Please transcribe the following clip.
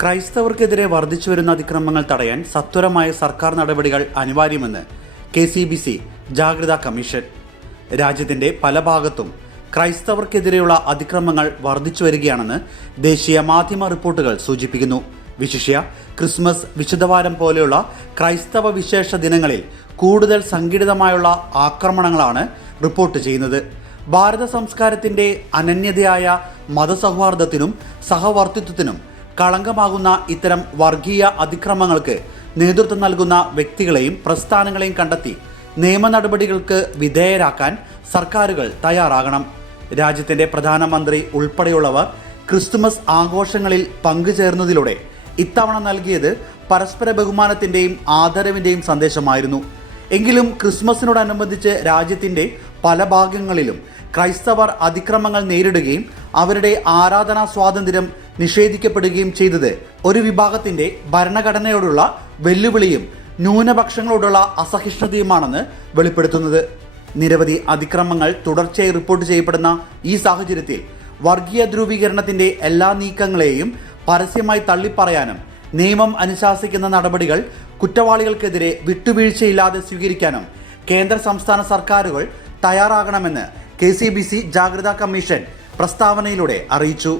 ക്രൈസ്തവർക്കെതിരെ വർദ്ധിച്ചുവരുന്ന അതിക്രമങ്ങൾ തടയാൻ സത്വരമായ സർക്കാർ നടപടികൾ അനിവാര്യമെന്ന് KCBC ജാഗ്രതാ കമ്മീഷൻ. രാജ്യത്തിന്റെ പല ഭാഗത്തും ക്രൈസ്തവർക്കെതിരെയുള്ള അതിക്രമങ്ങൾ വർദ്ധിച്ചു വരികയാണെന്ന് ദേശീയ മാധ്യമ റിപ്പോർട്ടുകൾ സൂചിപ്പിക്കുന്നു. വിശിഷ്യ ക്രിസ്മസ്, വിശുദ്ധവാരം പോലെയുള്ള ക്രൈസ്തവ വിശേഷ ദിനങ്ങളിൽ കൂടുതൽ സംഘടിതമായുള്ള ആക്രമണങ്ങളാണ് റിപ്പോർട്ട് ചെയ്യുന്നത്. ഭാരത സംസ്കാരത്തിന്റെ അനന്യതയായ മതസൗഹാർദ്ദത്തിനും സഹവർത്തിത്വത്തിനും കളങ്കമാകുന്ന ഇത്തരം വർഗീയ അതിക്രമങ്ങൾക്ക് നേതൃത്വം നൽകുന്ന വ്യക്തികളെയും പ്രസ്ഥാനങ്ങളെയും കണ്ടെത്തി നിയമ നടപടികൾക്ക് വിധേയരാക്കാൻ സർക്കാരുകൾ തയ്യാറാകണം. രാജ്യത്തിന്റെ പ്രധാനമന്ത്രി ഉൾപ്പെടെയുള്ളവർ ക്രിസ്തുമസ് ആഘോഷങ്ങളിൽ പങ്കുചേർന്നതിലൂടെ ഇത്തവണ നൽകിയത് പരസ്പര ബഹുമാനത്തിന്റെയും ആദരവിന്റെയും സന്ദേശമായിരുന്നു. എങ്കിലും ക്രിസ്മസിനോടനുബന്ധിച്ച് രാജ്യത്തിന്റെ പല ഭാഗങ്ങളിലും ക്രൈസ്തവർ അതിക്രമങ്ങൾ നേരിടുകയും അവരുടെ ആരാധനാ സ്വാതന്ത്ര്യം നിഷേധിക്കപ്പെടുകയും ചെയ്തത് ഒരു വിഭാഗത്തിന്റെ ഭരണഘടനയോടുള്ള വെല്ലുവിളിയും ന്യൂനപക്ഷങ്ങളോടുള്ള അസഹിഷ്ണുതയുമാണെന്ന് വെളിപ്പെടുത്തുന്നത്. നിരവധി അതിക്രമങ്ങൾ തുടർച്ചയായി റിപ്പോർട്ട് ചെയ്യപ്പെടുന്ന ഈ സാഹചര്യത്തിൽ വർഗീയ ധ്രുവീകരണത്തിന്റെ എല്ലാ നീക്കങ്ങളെയും പരസ്യമായി തള്ളിപ്പറയാനും നിയമം അനുശാസിക്കുന്ന നടപടികൾ കുറ്റവാളികൾക്കെതിരെ വിട്ടുവീഴ്ചയില്ലാതെ സ്വീകരിക്കാനും കേന്ദ്ര സംസ്ഥാന സർക്കാരുകൾ തയ്യാറാകണമെന്ന് KCBC ജാഗ്രതാ കമ്മീഷൻ പ്രസ്താവനയിലൂടെ അറിയിച്ചു.